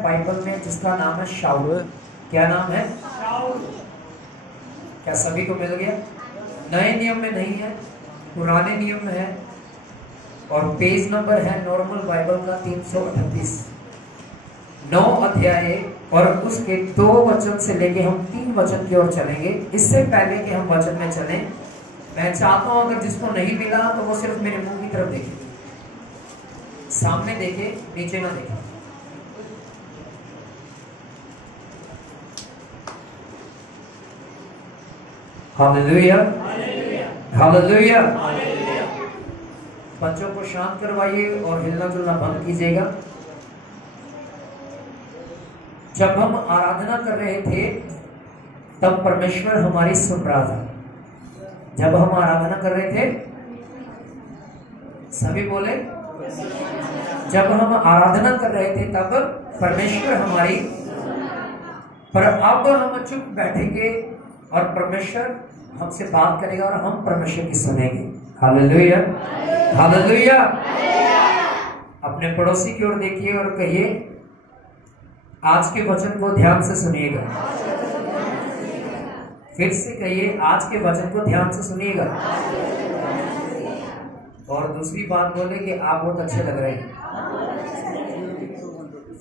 Bible में जिसका नाम है शाऊल। क्या नाम है? क्या सभी को मिल गया? नए नियम में नहीं है, पुराने नियम में है, और पेज नंबर है नॉर्मल बाइबल का 338। 9 अध्याय और उसके 2 वचन से लेके हम 3 वचन की ओर चलेंगे। इससे पहले कि हम वचन में चलें, मैं चाहता हूं अगर जिसको नहीं मिला तो वो सिर्फ मेरे मुंह की तरफ देखे, सामने देखे, नीचे ना देखे। Hallelujah, hallelujah. बच्चों को शांत करवाइए और हिलना जुलना बंद कीजिएगा। जब हम आराधना कर रहे थे तब परमेश्वर हमारी सुन रहा था। जब हम आराधना कर रहे थे, सभी बोले, जब हम आराधना कर रहे थे तब परमेश्वर हमारी, पर अब हम चुप बैठेंगे और परमेश्वर हमसे बात करेगा और हम परमेश्वर की सुनेंगे। Hallelujah, hallelujah. अपने पड़ोसी की ओर देखिए और कहिए, आज के वचन को ध्यान से सुनिएगा। फिर से कहिए, आज के वचन को ध्यान से सुनिएगा। और दूसरी बात बोले कि आप बहुत अच्छे लग रहे हैं।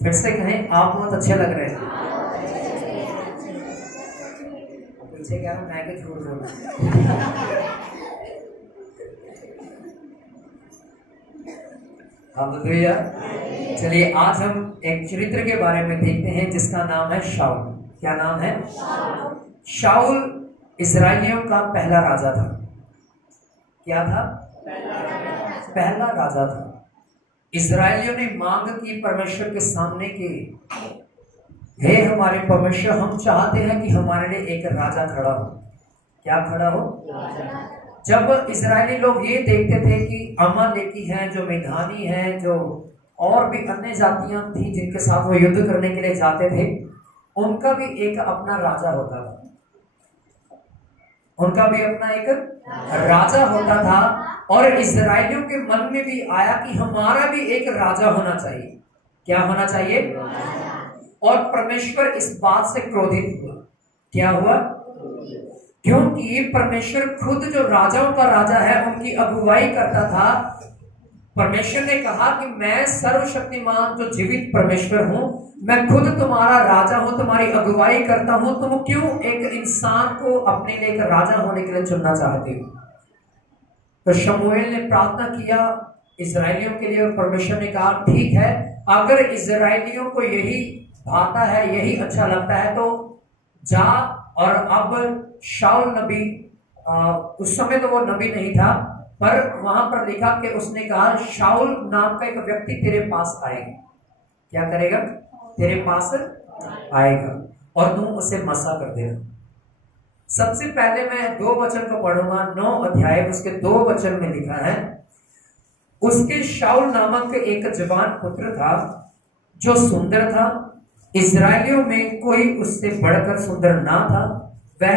फिर से कहें, आप बहुत अच्छे लग रहे हैं। पीछे क्या मैं के झूठ बोल हालेलुया। चलिए आज हम एक चरित्र के बारे में देखते हैं जिसका नाम है शाऊल। क्या नाम है? शाऊल इस्राएलियों का पहला राजा था। क्या था? पहला राजा था। इस्राएलियों ने मांग की परमेश्वर के सामने की, हे हमारे परमेश्वर, हम चाहते हैं कि हमारे लिए एक राजा खड़ा हो। क्या खड़ा हो? जब इजरायली लोग ये देखते थे कि अमालेकी हैं, जो मिधानी हैं, जो और भी अन्य जातियां थी जिनके साथ वो युद्ध करने के लिए जाते थे, उनका भी एक अपना राजा होता था। उनका भी अपना एक राजा होता था। और इजरायलियों के मन में भी आया कि हमारा भी एक राजा होना चाहिए। क्या होना चाहिए? और परमेश्वर इस बात से क्रोधित हुआ। क्या हुआ? क्योंकि परमेश्वर खुद जो राजाओं का राजा है उनकी अगुवाई करता था। परमेश्वर ने कहा कि मैं सर्वशक्तिमान जो जीवित परमेश्वर हूं, मैं खुद तुम्हारा राजा हूं, तुम्हारी अगुवाई करता हूं, तुम क्यों एक इंसान को अपने लिए एक राजा होने के लिए चुनना चाहते हो? तो शमूएल ने प्रार्थना किया इजरायलियों के लिए और परमेश्वर ने कहा ठीक है, अगर इजरायलियों को यही भाता है, यही अच्छा लगता है, तो जा। और अब शाऊल नबी, उस समय तो वो नबी नहीं था, पर वहां पर लिखा कि उसने कहा शाऊल नाम का एक व्यक्ति तेरे पास आएगा। क्या करेगा? तेरे पास आएगा और तुम उसे मसा कर देना। सबसे पहले मैं 2 वचन को पढ़ूंगा। 9 अध्याय उसके 2 वचन में लिखा है, उसके शाऊल नामक एक जवान पुत्र था जो सुंदर था, इस्राएलियों में कोई उससे बढ़कर सुंदर ना था। वह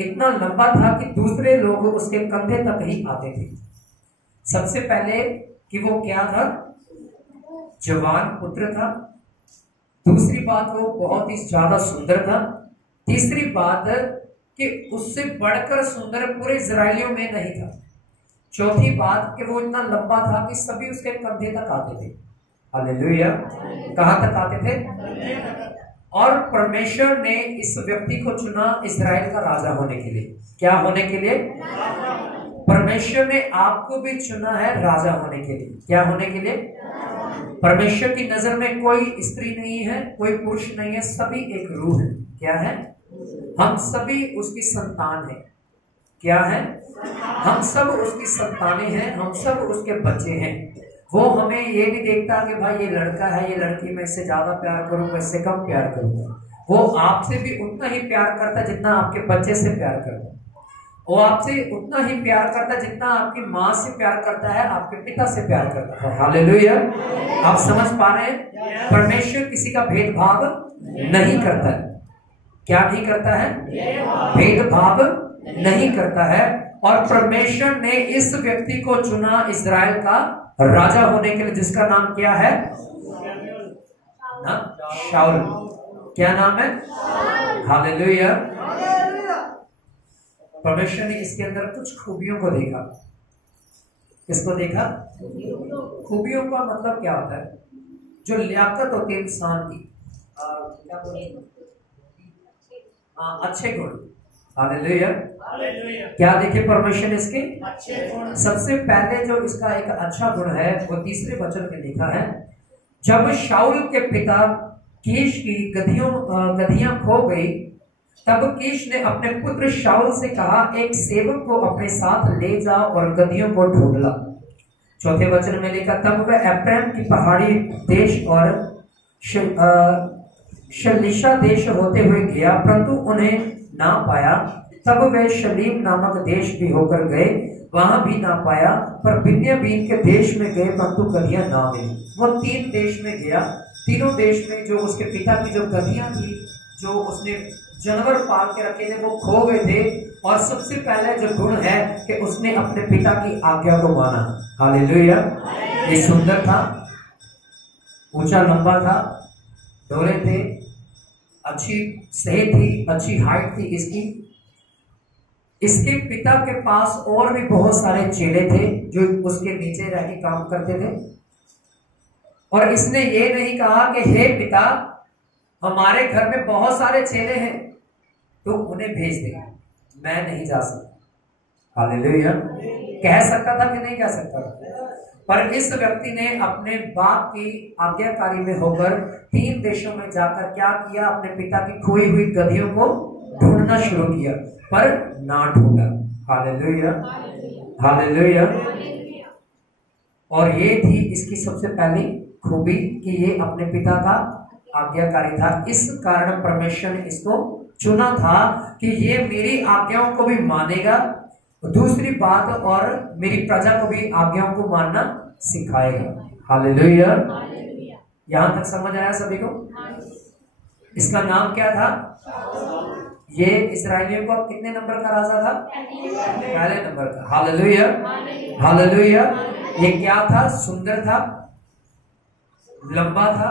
इतना लंबा था कि दूसरे लोग उसके कंधे तक ही आते थे। सबसे पहले कि वो क्या था? जवान पुत्र था। दूसरी बात, वो बहुत ही ज्यादा सुंदर था। तीसरी बात कि उससे बढ़कर सुंदर पूरे इस्राएलियों में नहीं था। चौथी बात कि वो इतना लंबा था कि सभी उसके कंधे तक आते थे। हालेलुया। कहां तक आते थे? और परमेश्वर ने इस व्यक्ति को चुना इस्राएल का राजा होने के लिए। क्या होने के लिए? परमेश्वर ने आपको भी चुना है राजा होने के लिए। क्या होने के लिए? परमेश्वर की नजर में कोई स्त्री नहीं है, कोई पुरुष नहीं है, सभी एक रूह है। क्या है? हम सभी उसकी संतान है। क्या है? हम सब उसकी संतानें हैं, हम सब उसके बच्चे हैं। वो हमें ये नहीं देखता कि भाई ये लड़का है, ये लड़की, मैं इससे ज्यादा प्यार करूंगा, इससे कम प्यार करूंगा। वो आपसे भी उतना ही प्यार करता है जितना आपके बच्चे से प्यार करता है। वो आपसे उतना ही प्यार करता है जितना आपकी माँ से प्यार करता है, आपके पिता से प्यार करता है। हालेलुया। आप समझ पा रहे हैं? परमेश्वर किसी का भेदभाव नहीं करता है। क्या नहीं करता है? भेदभाव नहीं करता है। और परमेश्वर ने इस व्यक्ति को चुना इस्राएल का राजा होने के लिए, जिसका नाम क्या है? हाँ, शाऊल। क्या नाम है? हालेलुया। परमेश्वर ने इसके अंदर कुछ खूबियों को देखा। किसको देखा? खूबियों का मतलब क्या होता है? जो लियाकत होती है इंसान की, क्या बोले, अच्छे गुण। हालेलुया। क्या देखे परमेश्वर ने इसके अच्छे गुण? सबसे पहले जो इसका एक अच्छा गुण है वो तीसरे वचन में लिखा है, जब शाऊल के पिता कीश की गधियां खो गई, तब कीश ने अपने पुत्र शाऊल से कहा, एक सेवक को अपने साथ ले जा और गधियों को ढूंढ ला। चौथे वचन में लिखा, तब वह एफ्राइम की पहाड़ी देश और शलीशा देश होते हुए गया, परंतु उन्हें ना पाया। तब वे शलीम नामक देश भी होकर गए, वहां भी ना पाया, पर बिन्यामीन के देश में गए, परंतु गधियां ना मिली। वो 3 देश में गया, तीनों देश में जो उसके पिता की जो गधियां थी, जो उसने जानवर पाल के रखे थे, वो खो गए थे। और सबसे पहले जो गुण है कि उसने अपने पिता की आज्ञा को माना। हालेलुया। ये सुंदर था, ऊंचा लंबा था, डोरे थे, अच्छी सेहत थी, अच्छी हाइट थी इसकी। इसके पिता के पास और भी बहुत सारे चेले थे जो उसके नीचे रह के काम करते थे। और इसने ये नहीं कहा कि हे पिता, हमारे घर में बहुत सारे चेले हैं, तो उन्हें भेज दे, मैं नहीं जा सकता। हालेलुया। कह सकता था कि नहीं कह सकता था? पर इस व्यक्ति ने अपने बाप की आज्ञाकारी में होकर 3 देशों में जाकर क्या किया? अपने पिता की खोई हुई गधियों को ढूंढना शुरू किया, पर ना ढूंढा। Hallelujah, hallelujah. और ये थी इसकी सबसे पहली खूबी कि ये अपने पिता का आज्ञाकारी था। इस कारण परमेश्वर ने इसको चुना था कि ये मेरी आज्ञाओं को भी मानेगा, दूसरी बात, और मेरी प्रजा को भी आज्ञाओं को मानना सिखाएगा। हालेलुया। यहां तक समझ आया सभी को? इसका नाम क्या था? ये इस्राएलियों का कितने नंबर का राजा था? पहले नंबर का। Hallelujah, hallelujah. ये क्या था? सुंदर था, लंबा था,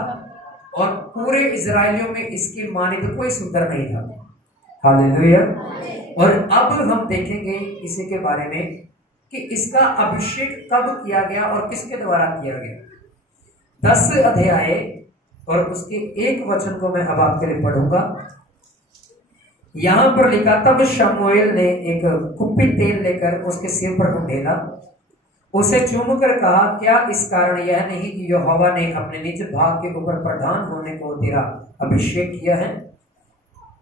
और पूरे इजराइलियों में इसकी मानी तो कोई सुंदर नहीं था। हालेलुया। और अब हम देखेंगे इसी के बारे में कि इसका अभिषेक कब किया गया और किसके द्वारा किया गया। 10 अध्याय और उसके 1 वचन को मैं अब आपके लिए पढ़ूंगा। यहां पर लिखा, तब शमूएल ने एक कुप्पी तेल लेकर उसके सिर पर उंडेला, उसे चूमकर कहा, क्या इस कारण यह नहीं कि यहोवा ने अपने निज भाग के ऊपर प्रधान होने को तेरा अभिषेक किया है?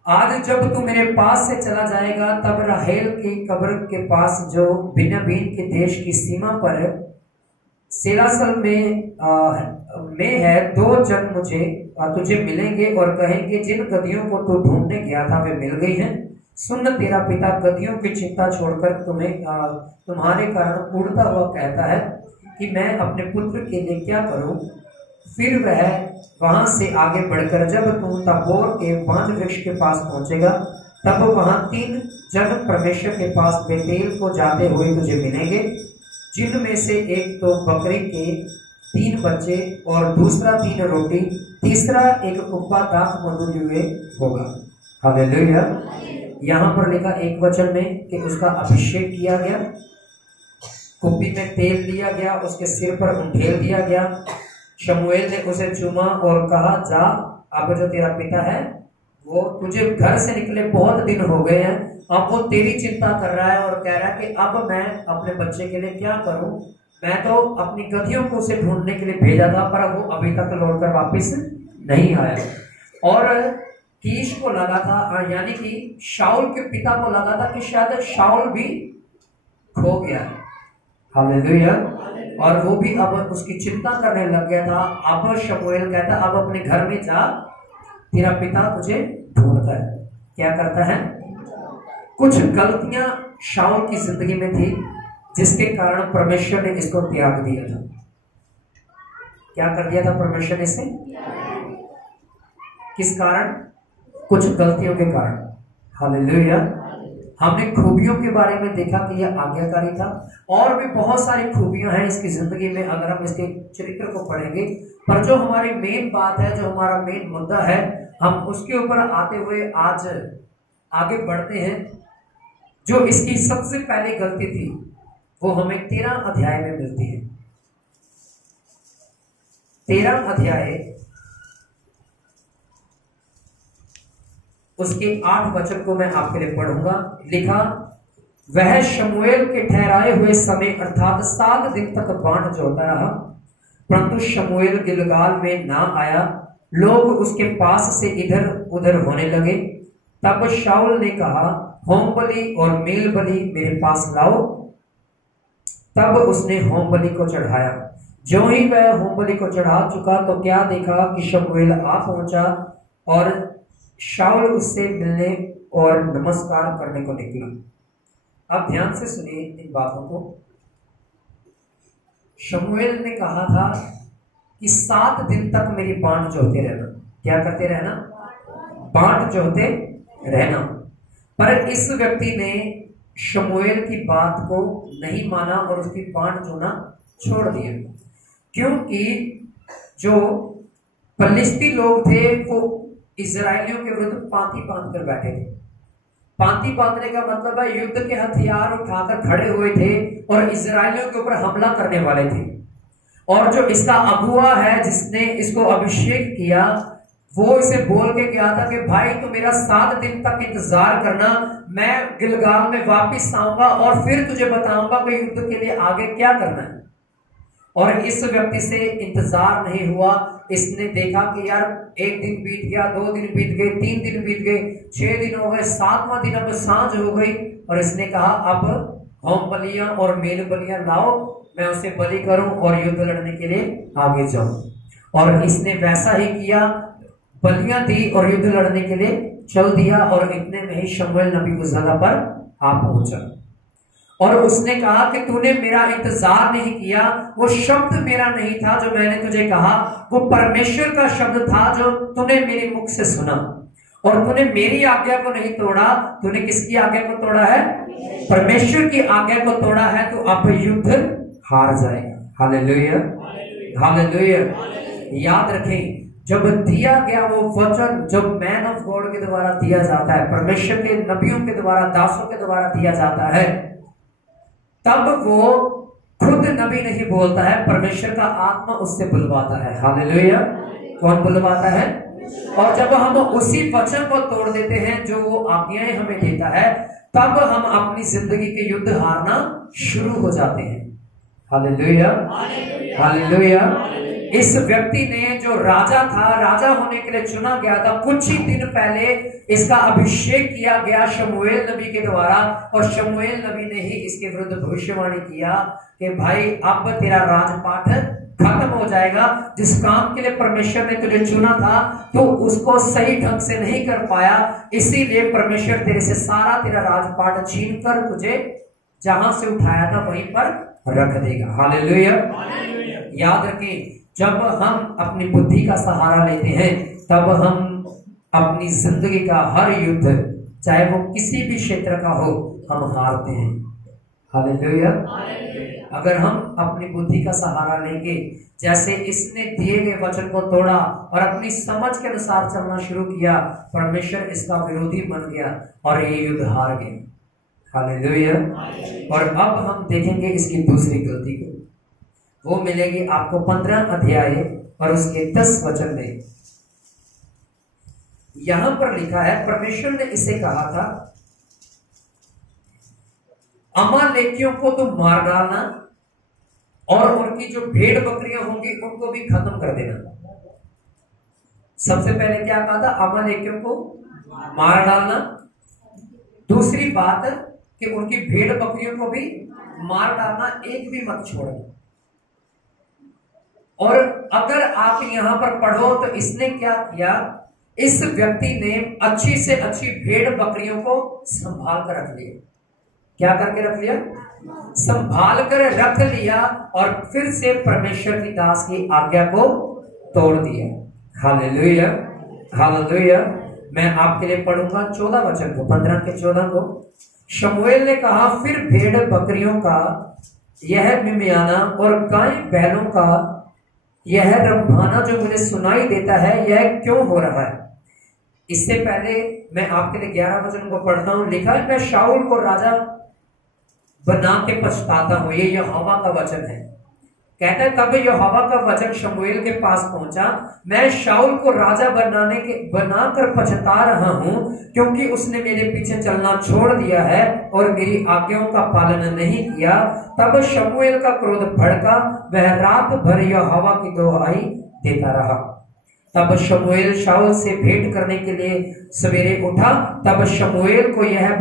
आज जब तू मेरे पास से चला जाएगा, तब राहेल की कब्र के पास जो बिन्यामीन के देश की सीमा पर सेरासल में है, 2 जन तुझे मिलेंगे और कहेंगे, जिन गधियों को तू ढूंढने गया था वे मिल गई हैं। सुन, तेरा पिता गधियों की चिंता छोड़कर तुम्हारे कारण उड़ता हुआ कहता है कि मैं अपने पुत्र के लिए क्या करूं। फिर वह वहां से आगे बढ़कर जब तू तबोर के 5 वृक्ष के पास पहुंचेगा, तब वहां 3 जन परमेश्वर के पास बेतेल को जाते हुए तुझे मिलेंगे, जिनमें से एक तो बकरी के 3 बच्चे और दूसरा 3 रोटी, तीसरा एक कुप्पा दाख मधुरे हुए होगा। हालेलुया। यहाँ पर लिखा 1 वचन में कि उसका अभिषेक किया गया, कुप्पी में तेल दिया गया, उसके सिर पर उंडेल दिया गया। शमूएल ने उसे चूमा और कहा, जा, अब जो तेरा पिता है वो तुझे घर से निकले बहुत दिन हो गए हैं, अब वो तेरी चिंता कर रहा है और कह रहा है कि अब मैं अपने बच्चे के लिए क्या करूं। मैं तो अपनी गधियों को उसे ढूंढने के लिए भेजा था, पर वो अभी तक लौटकर वापस नहीं आया। और कीश को लगा था, यानी कि शाऊल के पिता को लगा था कि शायद शाऊल भी खो गया है। हालेलुया। और वो भी अब उसकी चिंता करने लग गया था। अब शमूएल कहता, अब अपने घर में जा, तेरा पिता तुझे ढूंढता है। क्या करता है? कुछ गलतियां शाऊल की जिंदगी में थी जिसके कारण परमेश्वर ने इसको त्याग दिया था। क्या कर दिया था परमेश्वर ने इसे? किस कारण? कुछ गलतियों के कारण। हालेलुया। हमने खूबियों के बारे में देखा कि यह आज्ञाकारी था, और भी बहुत सारी खूबियां हैं इसकी जिंदगी में अगर हम इसके चरित्र को पढ़ेंगे। पर जो हमारी मेन बात है, जो हमारा मेन मुद्दा है, हम उसके ऊपर आते हुए आज आगे बढ़ते हैं। जो इसकी सबसे पहली गलती थी वो हमें 13 अध्याय में मिलती है। 13 अध्याय उसके 8 वचन को मैं आपके लिए पढ़ूंगा। लिखा, वह शमूएल के ठहराए हुए समय अर्थात 7 दिन तक बाँट जोता रहा, परंतु शमूएल गिलगाल में ना आया। लोग उसके पास से इधर उधर होने लगे। तब शाऊल ने कहा, होम बलि और मेल बलि मेरे पास लाओ। तब उसने होम बलि को चढ़ाया। जो ही वह होम बलि को चढ़ा चुका तो क्या देखा कि शमूएल आ पहुंचा और शाऊल उससे मिलने और नमस्कार करने को निकला। अब ध्यान से सुनिए इन बातों को। शमूएल ने कहा था कि 7 दिन तक मेरी बाँट जोते रहना। क्या करते रहना? बाँट जोते रहना। पर इस व्यक्ति ने शमूएल की बात को नहीं माना और उसकी बाँट जोना छोड़ दिया, क्योंकि जो फलिस्ती लोग थे वो इजरायलियों के विरुद्ध पांति बांधकर बैठे थे। पांति बांधने का मतलब है युद्ध के हथियार उठाकर खड़े हुए थे और इजरायलियों के ऊपर हमला करने वाले थे। और जो इसका अगुआ है जिसने इसको अभिषेक किया, वो इसे बोल के गया था कि भाई तू मेरा 7 दिन तक इंतजार करना, मैं गिलगाल में वापिस आऊंगा और फिर तुझे बताऊंगा कि युद्ध के लिए आगे क्या करना है। और इस व्यक्ति से इंतजार नहीं हुआ। इसने देखा कि यार 1 दिन बीत गया, 2 दिन बीत गए, 3 दिन बीत गए, 6 दिन हो गए, 7वां दिन अब सांझ हो गई और इसने कहा अब होम बलियां और मेल बलियां लाओ, मैं उसे बलि करूं और युद्ध लड़ने के लिए आगे जाऊं। और इसने वैसा ही किया, बलियां दी और युद्ध लड़ने के लिए चल दिया। और इतने में ही शमूएल नबी उस जगह पर आ पहुंचा और उसने कहा कि तूने मेरा इंतजार नहीं किया। वो शब्द मेरा नहीं था जो मैंने तुझे कहा, वो परमेश्वर का शब्द था जो तूने मेरे मुख से सुना। और तूने मेरी आज्ञा को नहीं तोड़ा। तूने किसकी आज्ञा को तोड़ा है? परमेश्वर की आज्ञा को तोड़ा है। तो अब युद्ध हार जाएगा। Hallelujah, hallelujah. याद रखें, जब दिया गया वो वचन जो मैन ऑफ गॉड के द्वारा दिया जाता है, परमेश्वर के नबियों के द्वारा, दासों के द्वारा दिया जाता है, तब वो खुद नबी नहीं बोलता है, परमेश्वर का आत्मा उससे बुलवाता है। हालेलुया। कौन बुलवाता है? और जब हम उसी वचन को तोड़ देते हैं जो वो आज्ञाएं हमें देता है, तब हम अपनी जिंदगी के युद्ध हारना शुरू हो जाते हैं। Hallelujah, hallelujah. इस व्यक्ति ने जो राजा था, राजा होने के लिए चुना गया था, कुछ ही दिन पहले इसका अभिषेक किया गया शमूएल नबी के द्वारा। और शमूएल नबी ने ही इसके विरुद्ध भविष्यवाणी किया कि भाई अब तेरा राजपाट खत्म हो जाएगा। जिस काम के लिए परमेश्वर ने तुझे चुना था तो उसको सही ढंग से नहीं कर पाया, इसीलिए परमेश्वर तेरे से सारा तेरा राजपाट छीन कर तुझे जहां से उठाया था वहीं पर रख देगा। हालेलुया। याद रखें, जब हम अपनी बुद्धि का सहारा लेते हैं तब हम अपनी जिंदगी का हर युद्ध, चाहे वो किसी भी क्षेत्र का हो, हम हारते हैं। हालेलुया। अगर हम अपनी बुद्धि का सहारा लेंगे, जैसे इसने दिए गए वचन को तोड़ा और अपनी समझ के अनुसार चलना शुरू किया, परमेश्वर इसका विरोधी बन गया और ये युद्ध हार गए। हालेलुया। और अब हम देखेंगे इसकी दूसरी गलती को। वो मिलेगी आपको 15 अध्याय और उसके 10 वचन में। यहां पर लिखा है, परमेश्वर ने इसे कहा था, अमालेकियों को तुम मार डालना और उनकी जो भेड़ बकरियां होंगी उनको भी खत्म कर देना। सबसे पहले क्या कहा था? अमालेकियों को मार डालना। दूसरी बात कि उनकी भेड़ बकरियों को भी मार डालना, एक भी मत छोड़ना। और अगर आप यहां पर पढ़ो तो इसने क्या किया, इस व्यक्ति ने अच्छी से अच्छी भेड़ बकरियों को संभाल कर रख लिया। क्या करके रख लिया? संभाल कर रख लिया और फिर से परमेश्वर की दास की आज्ञा को तोड़ दिया। Hallelujah, hallelujah. मैं आपके लिए पढ़ूंगा 14 वचन को, 15 के 14 को। शमूएल ने कहा, फिर भेड़ बकरियों का यह मिमियाना और गाय बैलों का यह रंभाना जो मुझे सुनाई देता है, यह क्यों हो रहा है? इससे पहले मैं आपके लिए 11 वचन को पढ़ता हूं। लिखा है, मैं शाऊल को राजा बना के पछताता हूं। ये यहोवा का वचन है। कहता है, तब यहोवा का वचन शमूएल के पास पहुंचा, मैं शाऊल को राजा बनाकर पछता रहा हूं, क्योंकि उसने मेरे पीछे चलना छोड़ दिया है और मेरी आज्ञाओं का पालन नहीं किया। तब शमूएल का क्रोध भड़का, वह रात भर यहोवा की दुहाई देता रहा। तब शमूएल शाऊल से भेंट करने के लिए सवेरे उठा। तब शमूएल को यह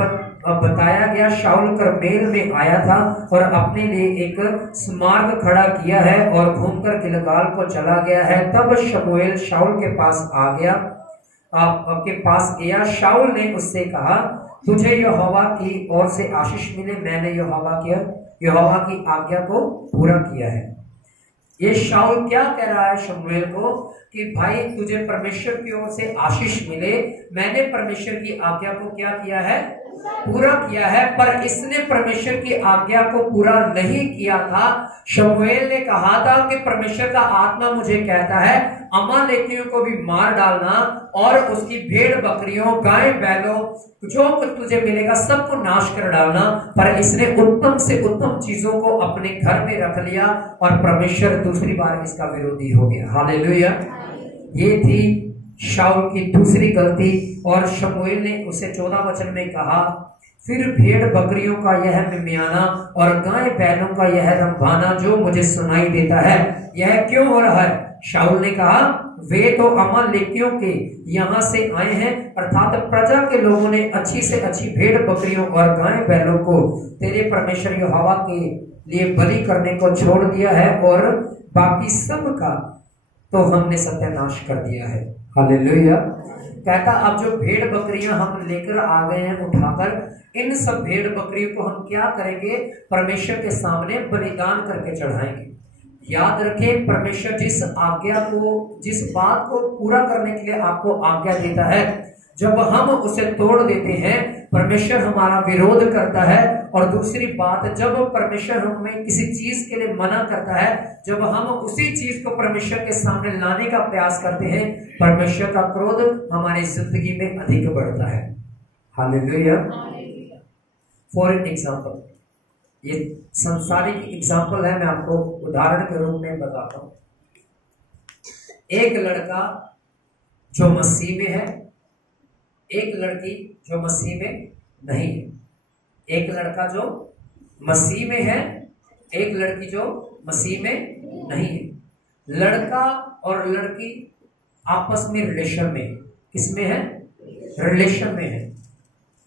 बताया गया, शाऊल करमेल में आया था और अपने लिए एक स्मारक खड़ा किया है और घूमकर गिलगाल को चला गया है। तब शमूएल शाऊल के पास गया। शाऊल ने उससे कहा, तुझे यहोवा की ओर से आशीष मिले, मैंने यहोवा की आज्ञा को पूरा किया है। ये शाऊल क्या कह रहा है शमूएल को कि भाई तुझे परमेश्वर की ओर से आशीष मिले, मैंने परमेश्वर की आज्ञा को क्या किया है? पूरा किया है। पर इसने परमेश्वर की आज्ञा को पूरा नहीं किया था। शमूएल ने कहा था कि परमेश्वर का आत्मा मुझे कहता है अमालेकियों को भी मार डालना और उसकी भेड़ बकरियों गाय बैलों जो कुछ तुझे मिलेगा सबको नाश कर डालना। पर इसने उत्तम से उत्तम चीजों को अपने घर में रख लिया और परमेश्वर दूसरी बार इसका विरोधी हो गया। हालेलुया। ये थी शाऊल की दूसरी गलती। और शमूएल ने उसे 14 वचन में कहा, फिर भेड़ बकरियों का यह मिमियाना और गाय बैलों का यह रंभाना जो मुझे सुनाई देता है, यह क्यों हो रहा है? शाऊल ने कहा, वे तो अमालेकियों के यहाँ से आए हैं, अर्थात प्रजा के लोगों ने अच्छी से अच्छी भेड़ बकरियों और गाय बैलों को तेरे परमेश्वर यहोवा के लिए बलि करने को छोड़ दिया है और बाकी सब का तो हमने सत्यानाश कर दिया है। हालेलुया। कहता, अब जो भेड़ बकरियां हम लेकर आ गए हैं उठाकर, इन सब भेड़ बकरियों को हम क्या करेंगे? परमेश्वर के सामने बलिदान करके चढ़ाएंगे। याद रखें, परमेश्वर जिस बात को पूरा करने के लिए आपको आज्ञा देता है, जब हम उसे तोड़ देते हैं परमेश्वर हमारा विरोध करता है। और दूसरी बात, जब परमेश्वर हमें किसी चीज के लिए मना करता है, जब हम उसी चीज को परमेश्वर के सामने लाने का प्रयास करते हैं, परमेश्वर का क्रोध हमारी जिंदगी में अधिक बढ़ता है। हालेलुया। फॉर एग्जाम्पल, ये संसारिक एग्जाम्पल है, मैं आपको उदाहरण के रूप में बताता हूं। एक लड़का जो मसीह में है, एक लड़की जो मसीह में नहीं है। एक लड़का जो मसीह में है, एक लड़की जो मसीह में नहीं है। लड़का और लड़की आपस में रिलेशन में, किसमें है? रिलेशन में है।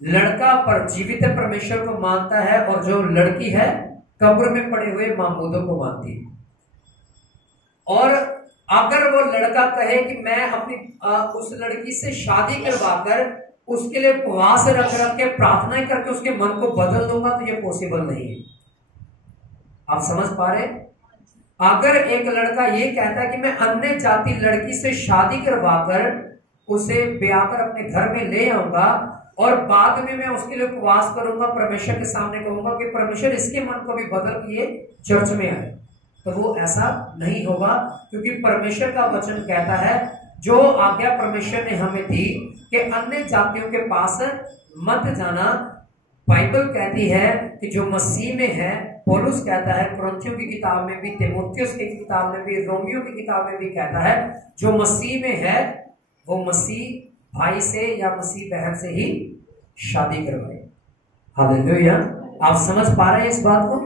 लड़का पर जीवित परमेश्वर को मानता है और जो लड़की है कब्र में पड़े हुए मामूदों को मानती है। और अगर वो लड़का कहे कि मैं अपनी उस लड़की से शादी करवाकर उसके लिए उपवास रख के प्रार्थना करके उसके मन को बदल दूंगा, तो ये पॉसिबल नहीं है। आप समझ पा रहे? अगर एक लड़का ये कहता है कि मैं अन्य जाति लड़की से शादी करवाकर उसे ब्याह कर अपने घर में ले आऊंगा और बाद में मैं उसके लिए उपवास करूंगा, परमेश्वर के सामने कहूंगा कि परमेश्वर इसके मन को भी बदल किए चर्च में आए, तो वो ऐसा नहीं होगा। क्योंकि परमेश्वर का वचन कहता है, जो आज्ञा परमेश्वर ने हमें दी कि अन्य जातियों के पास मत जाना, बाइबल कहती है कि जो मसीह में है, पौलुस कहता है कुरिन्थियों की किताब में भी, तीमुथियुस की किताब में भी, रोमियो की किताब में भी कहता है, जो मसीह में है वो मसीह भाई से या मसीह बहन से ही शादी करवाए। हालेलुया। आप समझ पा रहे हैं इस बात को?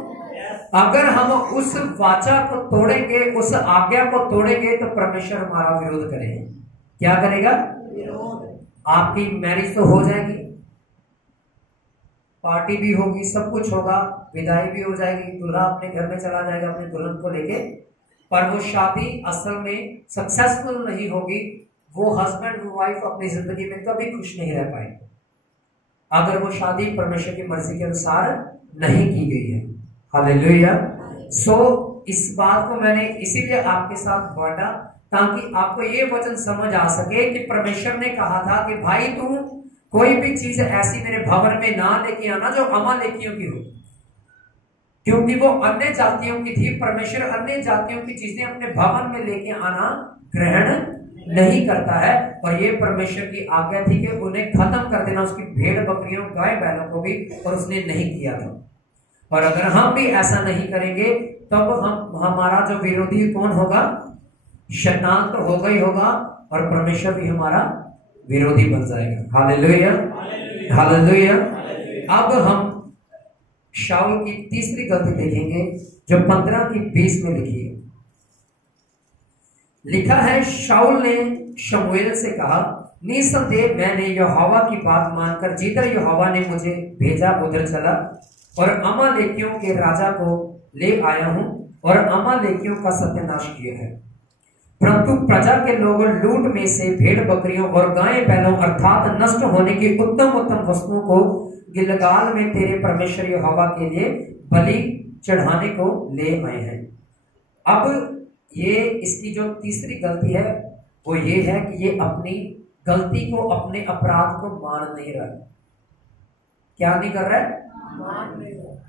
अगर हम उस वाचा को तोड़ेंगे, उस आज्ञा को तोड़ेंगे, तो परमेश्वर हमारा विरोध करेगा। क्या करेगा? आपकी मैरिज तो हो जाएगी, पार्टी भी होगी, सब कुछ होगा, विदाई भी हो जाएगी, दूल्हा अपने घर में चला जाएगा अपने दुल्हन को लेके, पर वो शादी असल में सक्सेसफुल नहीं होगी। वो हस्बैंड वाइफ अपनी जिंदगी में कभी खुश नहीं रह पाएंगे अगर वो शादी परमेश्वर की मर्जी के अनुसार नहीं की गई है। हालेलुया। सो इस बात को मैंने इसीलिए आपके साथ बांटा ताकि आपको ये वचन समझ आ सके कि परमेश्वर ने कहा था कि भाई कोई भी चीज ऐसी मेरे भवन में ना लेके आना जो अमालेकियों की हो, क्योंकि वो अन्य जातियों की थी। परमेश्वर अन्य जातियों की चीजें अपने भवन में लेके आना ग्रहण नहीं करता है। और ये परमेश्वर की आज्ञा थी कि उन्हें खत्म कर देना, उसकी भेड़ बकरियों गाय बैलों को भी, और उसने नहीं किया था। और अगर हम भी ऐसा नहीं करेंगे तब हमारा जो विरोधी कौन होगा? शैतान तो होगा ही होगा, और परमेश्वर भी हमारा विरोधी बन जाएगा। Hallelujah, hallelujah. अब हम शाऊल की तीसरी गलती देखेंगे जो 15 की 20 में लिखी है। लिखा है, शाऊल ने शमूएल से कहा, निसंदेह मैंने यहोवा की बात मानकर जिधर यहोवा ने मुझे भेजा उधर चला और अमालेकियों के राजा को ले आया हूं और अमालेकियों का सत्यानाश किया है। परंतु प्रजा के लोगों लूट में से भेड़ बकरियों और गाय बैलों अर्थात नष्ट होने की उत्तम उत्तम वस्तुओं को गिलगाल में तेरे परमेश्वर यहोवा के लिए बलि चढ़ाने को ले आए हैं। अब ये इसकी जो तीसरी गलती है वो ये है कि ये अपनी गलती को, अपने अपराध को मान नहीं रहा है। क्या नहीं कर रहा है?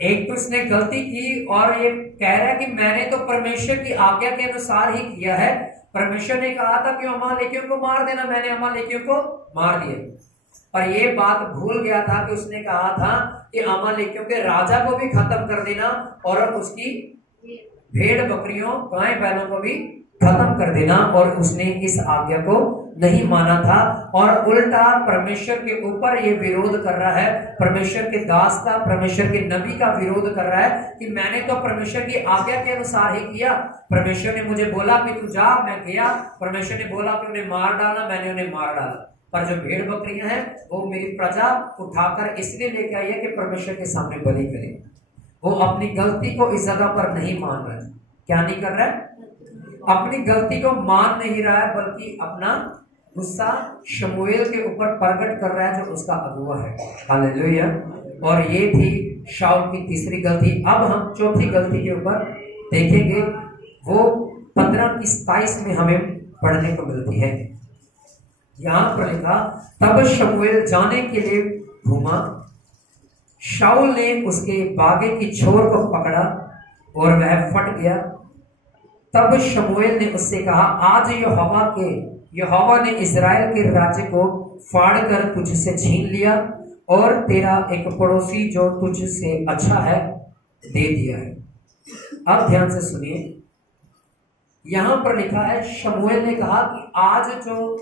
एक तो इसने गलती की और ये कह रहा है कि मैंने तो परमेश्वर की आज्ञा के अनुसार ही किया है। परमेश्वर ने कहा था कि अमालेकियों को मार देना, मैंने अमालेकियों को मार दिया। और ये बात भूल गया था कि उसने कहा था कि अमालेकियों के राजा को भी खत्म कर देना और उसकी भेड़ बकरियों गाय बैलों को भी खत्म कर देना। और उसने इस आज्ञा को नहीं माना था और उल्टा परमेश्वर के ऊपर ये विरोध कर रहा है, परमेश्वर के दास का, परमेश्वर के नबी का विरोध कर रहा है कि मैंने तो परमेश्वर की आज्ञा के अनुसार ही किया। परमेश्वर ने मुझे बोला कि तू जा, मैं गया। परमेश्वर ने बोला कि उन्हें मार डालना, मैंने उन्हें मार डाला। पर जो भेड़ बकरियां हैं वो मेरी प्रजा उठाकर इसलिए लेके आई है कि परमेश्वर के सामने बलि करे। वो अपनी गलती को इस जगह पर नहीं मान रहा है। क्या नहीं कर रहा है? अपनी गलती को मान नहीं रहा है, बल्कि अपना गुस्सा शमूएल के ऊपर प्रकट कर रहा है जो उसका अगुआ है। हालेलुया। और ये थी शाऊल की तीसरी गलती। अब हम चौथी गलती के ऊपर देखेंगे, वो 15 की 27 में हमें पढ़ने को मिलती है। यहां पर लिखा, तब शमूएल जाने के लिए घूमा, शाऊल ने उसके बागे की छोर को पकड़ा और वह फट गया। तब शमूएल ने उससे कहा, आज यहोवा ने इस्राएल के राज्य को फाड़कर तुझसे छीन लिया और तेरा एक पड़ोसी जो तुझसे अच्छा है दे दिया है। अब ध्यान से सुनिए, यहां पर लिखा है, शमूएल ने कहा कि आज जो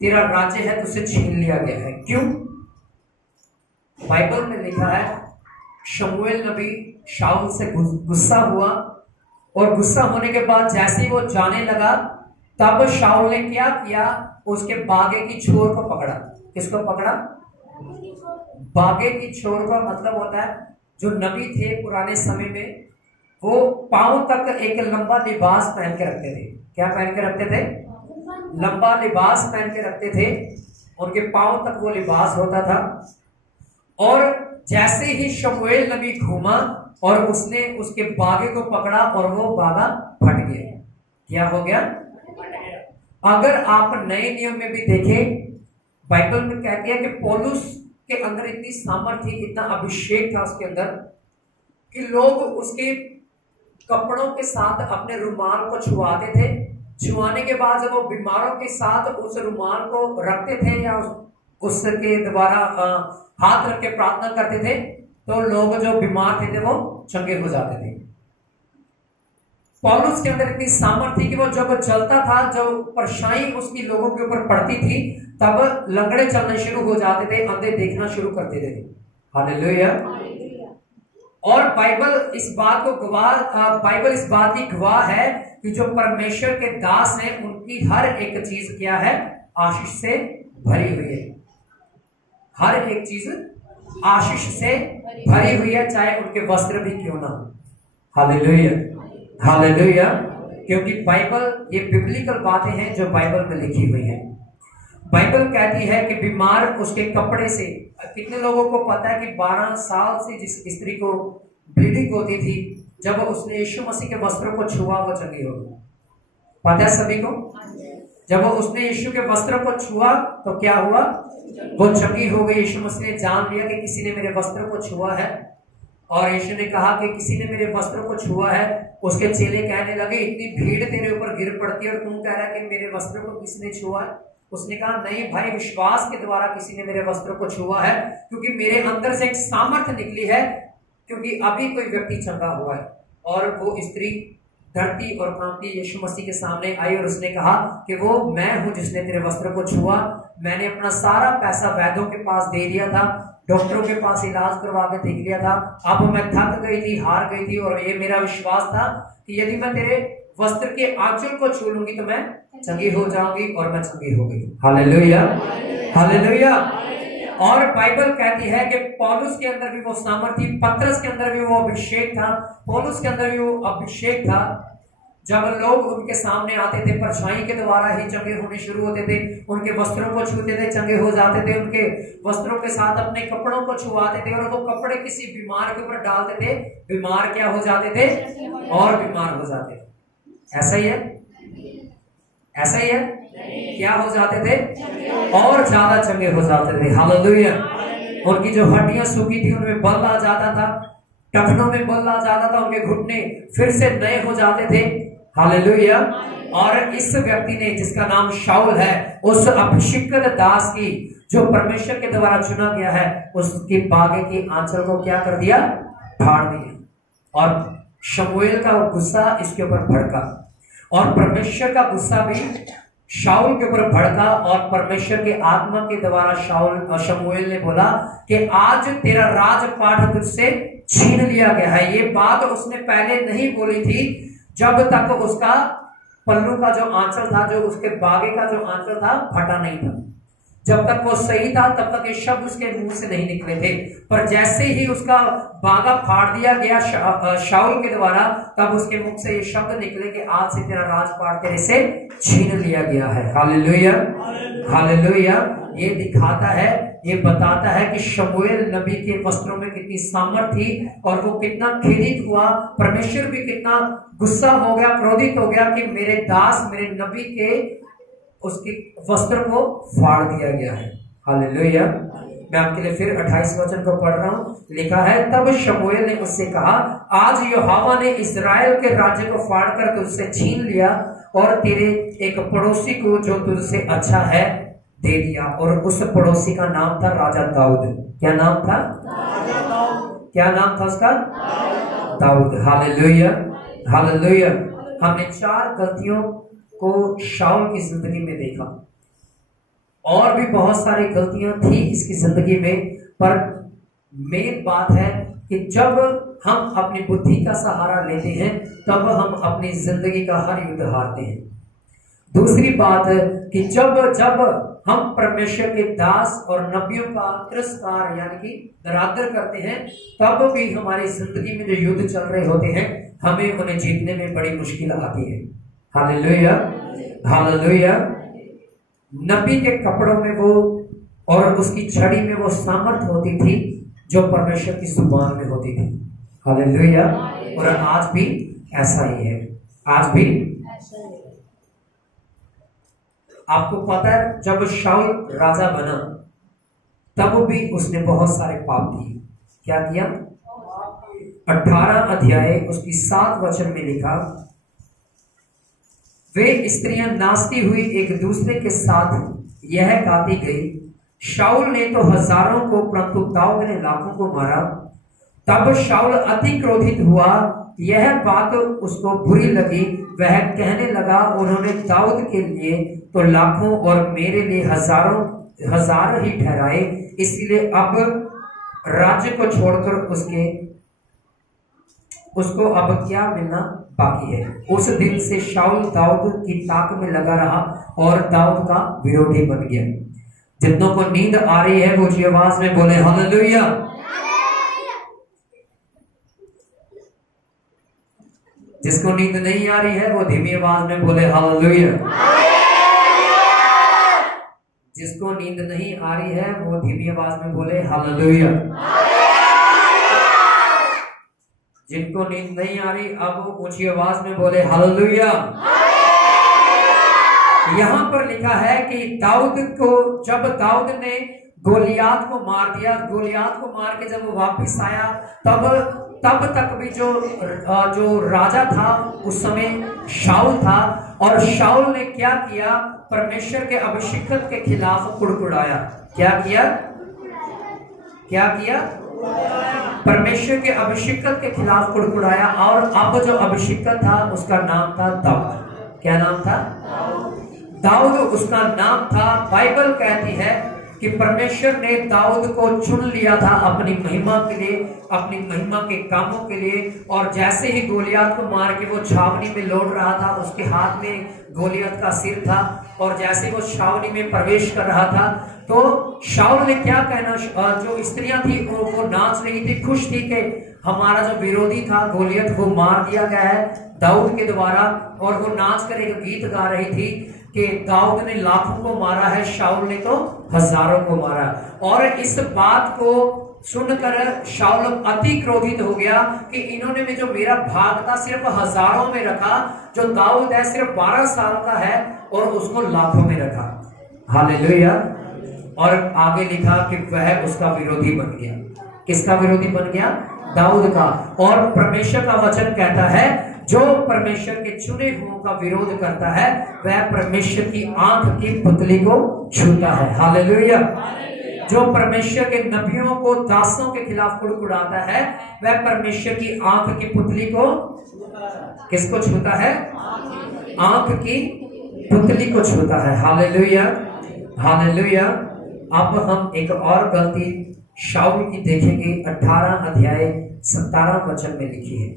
तेरा राज्य है तुझसे छीन लिया गया है। क्यों? बाइबल में लिखा है, शमूएल नबी शाऊल से गुस्सा हुआ और गुस्सा होने के बाद जैसे ही वो जाने लगा तब शाऊल ने क्या किया, उसके बागे की छोर को पकड़ा। किसको पकड़ा? बागे की छोर का मतलब होता है, जो नबी थे पुराने समय में वो पांव तक एक लंबा लिबास पहन के रखते थे। क्या पहन के रखते थे? लंबा लिबास पहन के रखते थे। उनके पांव तक वो लिबास होता था। और जैसे ही शमूएल नबी घूमा और उसने उसके बागे को पकड़ा और वो बागा फट गया। क्या हो गया? अगर आप नए नियम में भी देखें, बाइबल में कहती है कि पौलुस के अंदर इतनी सामर्थ्य थी, इतना अभिषेक था उसके अंदर कि लोग उसके कपड़ों के साथ अपने रुमाल को छुआते थे। छुआने के बाद जब वो बीमारों के साथ उस रुमाल को रखते थे या उसके द्वारा हाथ रख के प्रार्थना करते थे तो लोग जो बीमार थे वो चंगे हो जाते थे। पौलुस के अंदर इतनी सामर्थ्य थी कि वो जब चलता था, जब परछाई उसकी लोगों के ऊपर पड़ती थी तब लंगड़े चलने शुरू हो जाते थे, अंधे देखना शुरू करते थे। हालेलुया। और बाइबल इस बात की गवाह है कि जो परमेश्वर के दास हैं उनकी हर एक चीज क्या है? आशीष से भरी हुई है। हर एक चीज आशीष से भरी हुई है, चाहे उनके वस्त्र भी क्यों ना हो। Hallelujah, hallelujah. क्योंकि बाइबल ये बिब्लिकल बातें हैं जो बाइबल में लिखी हुई हैं। बाइबल कहती है कि बीमार उसके कपड़े से, कितने लोगों को पता है कि 12 साल से जिस स्त्री को ब्लीडिंग होती थी, जब उसने यीशु मसीह के वस्त्रों को छुआ वो चंगी हो गई? पता है सभी को? जब वो उसने यीशु के वस्त्र को छुआ तो क्या हुआ, वो चंगी हो गई। यीशु मसीह ने जान लिया कि किसी ने मेरे वस्त्र को छुआ है, और यीशु ने कहा कि किसी ने मेरे वस्त्र को छुआ है। उसके चेले कहने लगे इतनी भीड़ तेरे ऊपर गिर पड़ती है और तुम कह रहा है कि मेरे वस्त्र को किसने छुआ है। उसने कहा नहीं भाई, विश्वास के द्वारा किसी ने मेरे वस्त्र को छुआ है, क्योंकि मेरे अंदर से एक सामर्थ्य निकली है, क्योंकि अभी कोई व्यक्ति चंगा हुआ है। और वो स्त्री धरती और कांपती यीशु मसीह के सामने आई और उसने कहा कि वो मैं हूं जिसने तेरे वस्त्र को छुआ। मैंने अपना सारा पैसा वैद्यों के पास दे दिया था, डॉक्टरों के पास इलाज करवा के देख लिया था, अब मैं थक गई थी, हार गई थी, और ये मेरा विश्वास था कि यदि मैं तेरे वस्त्र के आंचल को छू लूंगी तो मैं चंगी हो जाऊंगी, और मैं चंगी हो गई। Hallelujah, hallelujah. और बाइबल कहती है कि पौलुस के अंदर भी वो सामर्थ्य थी, पतरस के अंदर भी वो अभिषेक था, पौलुस के अंदर भी वो अभिषेक था। जब लोग उनके सामने आते थे, परछाई के द्वारा ही चंगे होने शुरू होते थे, उनके वस्त्रों को छूते थे, चंगे हो जाते थे, उनके वस्त्रों के साथ अपने कपड़ों को छुआते थे, और वो कपड़े किसी बीमार के ऊपर डालते थे, बीमार क्या हो जाते थे, और बीमार हो जाते थे। ऐसा ही है, ऐसा ही है, क्या हो जाते थे, और ज्यादा चंगे हो जाते थे। हालेलुया। उनकी जो हड्डियां सूखी थी उनमें बल आ जाता था, टखनों में बल आ जाता था, उनके घुटने फिर से नए हो जाते थे। हालेलुया। और इस व्यक्ति ने, जिसका नाम शाऊल है, उस अभिषिक्त दास की जो परमेश्वर के द्वारा चुना गया है, उसकी बागे की आंचल को क्या कर दिया, फाड़ दिया। और शमूएल का गुस्सा इसके ऊपर भड़का, और परमेश्वर का गुस्सा भी शाऊल के ऊपर भड़का, और परमेश्वर के आत्मा के द्वारा शमूएल ने बोला कि आज तेरा राजपाट तुझसे छीन लिया गया है। ये बात उसने पहले नहीं बोली थी, जब तक उसका पल्लू का जो आंचल था, जो उसके बागे का जो आंचल था, फटा नहीं था। जब तक वो सही था तब तक ये शब्द उसके मुंह से नहीं निकले थे, पर जैसे ही उसका बागा फाड़ दिया गया शाऊल के द्वारा, तब उसके मुख से ये शब्द निकले कि आज से तेरा राजपाट तेरे से छीन लिया गया है। Hallelujah, hallelujah. ये दिखाता है, ये बताता है कि शमूएल नबी के वस्त्रों में कितनी सामर्थ्य थी, और वो कितना खेदित हुआ। परमेश्वर भी कितना गुस्सा हो गया, क्रोधित हो गया कि मेरे दास, मेरे नबी के उसके वस्त्र को फाड़ दिया गया है। हालेलुया। मैं आपके लिए फिर 28 वचन को पढ़ रहा हूं। लिखा है, तब शमूएल ने उससे कहा, आज यहोवा ने इस्राएल के राज्य को फाड़कर तुझसे छीन लिया, और तेरे एक पड़ोसी को जो तुझसे अच्छा है दे दिया। और उस पड़ोसी का नाम था राजा दाऊद। क्या नाम था? क्या नाम था उसका? दाऊद। Hallelujah, hallelujah. हमने 4 गलतियों को शाऊल की जिंदगी में देखा, और भी बहुत सारी गलतियां थी इसकी जिंदगी में, पर मेन बात है कि जब हम अपनी बुद्धि का सहारा लेते हैं, तब हम अपनी जिंदगी का हर युद्ध हारते हैं। दूसरी बात है कि जब हम परमेश्वर के दास और नबियों का तिरस्कार यानी कि निरादर करते हैं, तब भी हमारी जिंदगी में जो युद्ध चल रहे होते हैं, हमें उन्हें जीतने में बड़ी मुश्किल आती है। Hallelujah, hallelujah. नबी के कपड़ों में वो और उसकी छड़ी में वो सामर्थ होती थी जो परमेश्वर की जुबान में होती थी। हालेलुया। और आज भी ऐसा ही है, आज भी। आपको पता है, जब शाऊल राजा बना तब भी उसने बहुत सारे पाप किए। क्या किया? 18 अध्याय उसकी 7 वचन में लिखा, वे स्त्रियां नाचती हुई एक दूसरे के साथ यह गाती गई, शाऊल ने तो हजारों को परंतु दाऊद ने लाखों को मारा। तब शाऊल अति क्रोधित हुआ, यह बात उसको बुरी लगी। वह कहने लगा, उन्होंने दाऊद के लिए तो लाखों और मेरे लिए हजार ही ठहराए, इसलिए अब राज्य को छोड़कर उसको अब क्या मिलना बाकी है। उस दिन से शाऊल दाऊद की ताक में लगा रहा और दाऊद का विरोधी बन गया। जितनों को नींद आ रही है वो ऊंची आवाज में बोले हालेलुया। जिसको नींद नहीं आ रही है वो धीमी आवाज में बोले हालेलुया। जिसको नींद नहीं आ रही है वो धीमी आवाज में बोले हालेलुया। जिनको नींद नहीं आ रही अब वो ऊंची आवाज में बोले हालेलुया। यहाँ पर लिखा है कि दाऊद को, जब दाऊद ने गोलियात को मार दिया, गोलियात को मार के जब वो वापस आया, तब तक भी जो राजा था उस समय शाऊल था, और शाऊल ने क्या किया, परमेश्वर के अभिषिक्त के खिलाफ कुड़कुड़ाया। क्या किया? क्या किया? परमेश्वर के अभिषिक्त के खिलाफ कुड़कुड़ाया। और अब जो अभिषिक्त था उसका नाम था दाऊद। क्या नाम था? दाऊद उसका नाम था। बाइबल कहती है कि परमेश्वर ने दाऊद को चुन लिया था अपनी महिमा के लिए, अपनी महिमा के कामों के लिए। और जैसे ही गोलियत को मार के वो छावनी में लौट रहा था, उसके हाथ में गोलियत का सिर था, और जैसे वो छावनी में प्रवेश कर रहा था तो शाऊल ने क्या कहना, जो स्त्रियां थी वो नाच रही थी, खुश थी कि हमारा जो विरोधी था गोलियत वो मार दिया गया है दाऊद के द्वारा। और वो नाच कर एक गीत गा रही थी कि दाऊद ने लाखों को मारा है, शाऊल ने तो हजारों को मारा। और इस बात को सुनकर शाऊल अति क्रोधित हो गया कि इन्होंने में जो मेरा भाग था सिर्फ हजारों में रखा, जो दाऊद है सिर्फ 12 साल का है और उसको लाखों में रखा। हालेलुया। और आगे लिखा कि वह उसका विरोधी बन गया। किसका विरोधी बन गया? दाऊद का। और परमेश्वर का वचन कहता है जो परमेश्वर के चुने हुओं का विरोध करता है वह परमेश्वर की आंख की पुतली को छूता है। हालेलुया। जो परमेश्वर के नबियों को, दासों के खिलाफ कुड़कुड़ाता है वह परमेश्वर की आंख की पुतली को, किसको छूता है? आंख की पुतली को छूता है। Hallelujah, hallelujah. अब हम एक और गलती शाऊल की देखेंगे। 18 अध्याय 17 वचन में लिखी है।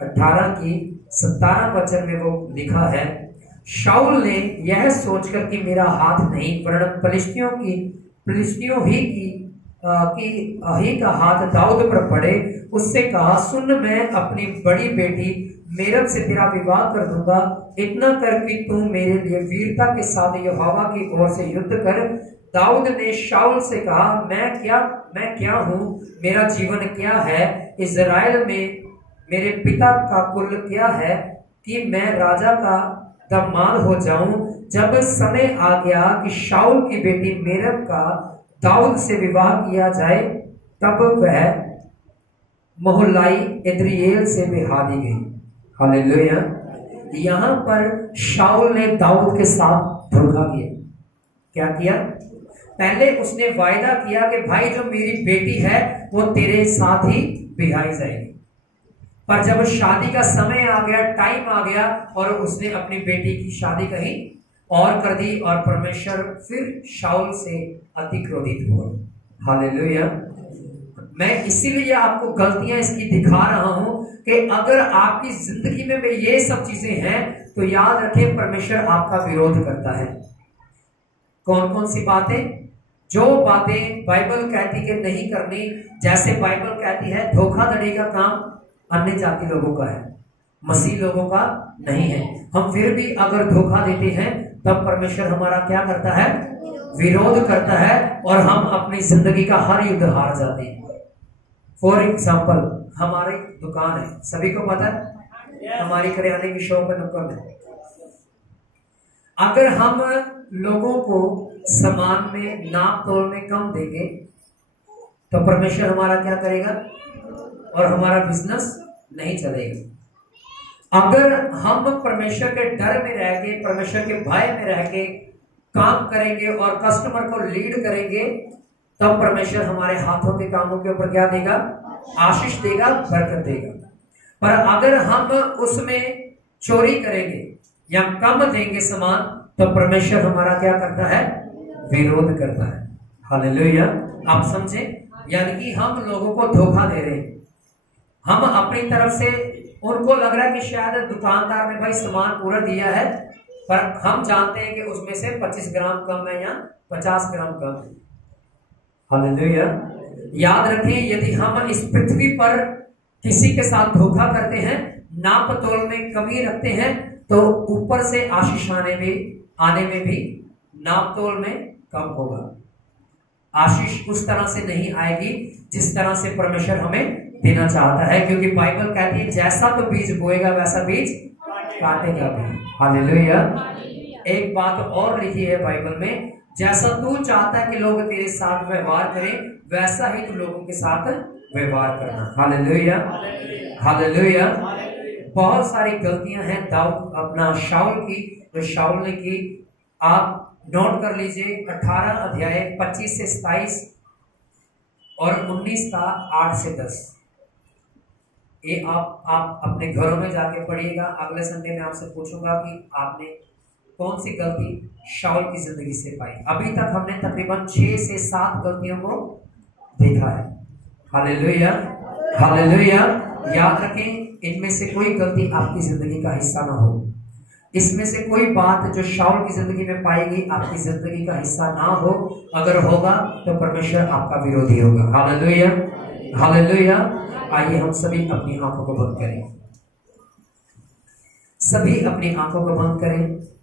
18 की 17 वचन में वो लिखा है, शाऊल ने यह सोचकर कि मेरा हाथ नहीं वरन फिलिस्तियों ही का हाथ दाऊद पर पड़े, उससे कहा, सुन, मैं अपनी बड़ी बेटी मेरब से तेरा विवाह कर दूंगा, इतना कर कि तू मेरे लिए वीरता के साथ यहोवा की ओर से युद्ध कर। दाऊद ने शाऊल से कहा, मैं क्या हूँ, मेरा जीवन क्या है, इज़राइल में मेरे पिता का कुल क्या है कि मैं राजा का दामाद हो जाऊं। जब समय आ गया कि शाऊल की बेटी मेरब का दाऊद से विवाह किया जाए, तब वह मोहलाई इद्रिएल से बिहा दी गई। हालेलुया। यहाँ पर शाऊल ने दाऊद के साथ धोखा किया। क्या किया? पहले उसने वायदा किया कि भाई जो मेरी बेटी है वो तेरे साथ ही बिहाई जाएगी, पर जब शादी का समय आ गया, टाइम आ गया, और उसने अपनी बेटी की शादी कहीं और कर दी, और परमेश्वर फिर शाऊल से अति क्रोधित हुआ। हालेलुया। मैं इसीलिए आपको गलतियां इसकी दिखा रहा हूं कि अगर आपकी जिंदगी में ये सब चीजें हैं तो याद रखें परमेश्वर आपका विरोध करता है। कौन कौन सी बातें? जो बातें बाइबल कहती कि नहीं करनी, जैसे बाइबल कहती है धोखाधड़ी का काम अन्य जाति लोगों का है, मसीह लोगों का नहीं है। हम फिर भी अगर धोखा देते हैं तब परमेश्वर हमारा क्या करता है? विरोध करता है, और हम अपनी जिंदगी का हर युद्ध हार जाते हैं। फॉर एग्जाम्पल, हमारी दुकान है, सभी को पता है, हमारी करियाने की शॉप है, दुकान है। अगर हम लोगों को सामान में नाप तोल में कम देंगे तो परमेश्वर हमारा क्या करेगा? और हमारा बिजनेस नहीं चलेगा। अगर हम परमेश्वर के डर में रह के, परमेश्वर के भय में रह के काम करेंगे और कस्टमर को लीड करेंगे, तब परमेश्वर हमारे हाथों के कामों के ऊपर क्या देगा? आशीष देगा, बरकत देगा। पर अगर हम उसमें चोरी करेंगे या कम देंगे सामान, तो परमेश्वर हमारा क्या करता है? विरोध करता है। हालेलुया। आप समझे? यानी कि हम लोगों को धोखा दे रहे हैं। हम अपनी तरफ से, उनको लग रहा है कि शायद दुकानदार ने भाई सामान पूरा दिया है, पर हम जानते हैं कि उसमें से 25 ग्राम कम है या 50 ग्राम कम है। हालेलुया। याद रखें, यदि हम इस पृथ्वी पर किसी के साथ धोखा करते हैं, नाप तोल में कमी रखते हैं, तो ऊपर से आशीष आने में भी नाप तोल में कम होगा। आशीष उस तरह से नहीं आएगी जिस तरह से परमेश्वर हमें देना चाहता है, क्योंकि बाइबल कहती है जैसा तो बीज बोएगा वैसा बीज काटेगा भी। हालेलुया। एक बात और लिखी है बाइबल में, जैसा तू चाहता है कि लोग तेरे साथ व्यवहार करें, वैसा ही तू लोगों के साथ व्यवहार करना। Hallelujah, hallelujah. बहुत सारी गलतियां हैं दाऊद अपना शाऊल की, जो शाऊल ने की। आप नोट कर लीजिए 18 अध्याय 25 से 27 और 19 का 8 से 10। ये आप अपने घरों में जाके पढ़िएगा। अगले संडे में आपसे पूछूंगा कि आपने कौन सी गलती शाऊल की जिंदगी से पाई। अभी तक हमने तकरीबन 6 से 7 गलतियों को देखा है। Hallelujah, hallelujah. याद रखें, इनमें से कोई गलती आपकी जिंदगी का हिस्सा ना हो। इसमें से कोई बात जो शाऊल की जिंदगी में पाएगी आपकी जिंदगी का हिस्सा ना हो। अगर होगा तो परमेश्वर आपका विरोधी होगा। Hallelujah, hallelujah. आइए हम सभी अपनी आंखों को बंद करें। सभी अपनी आंखों को बंद करें।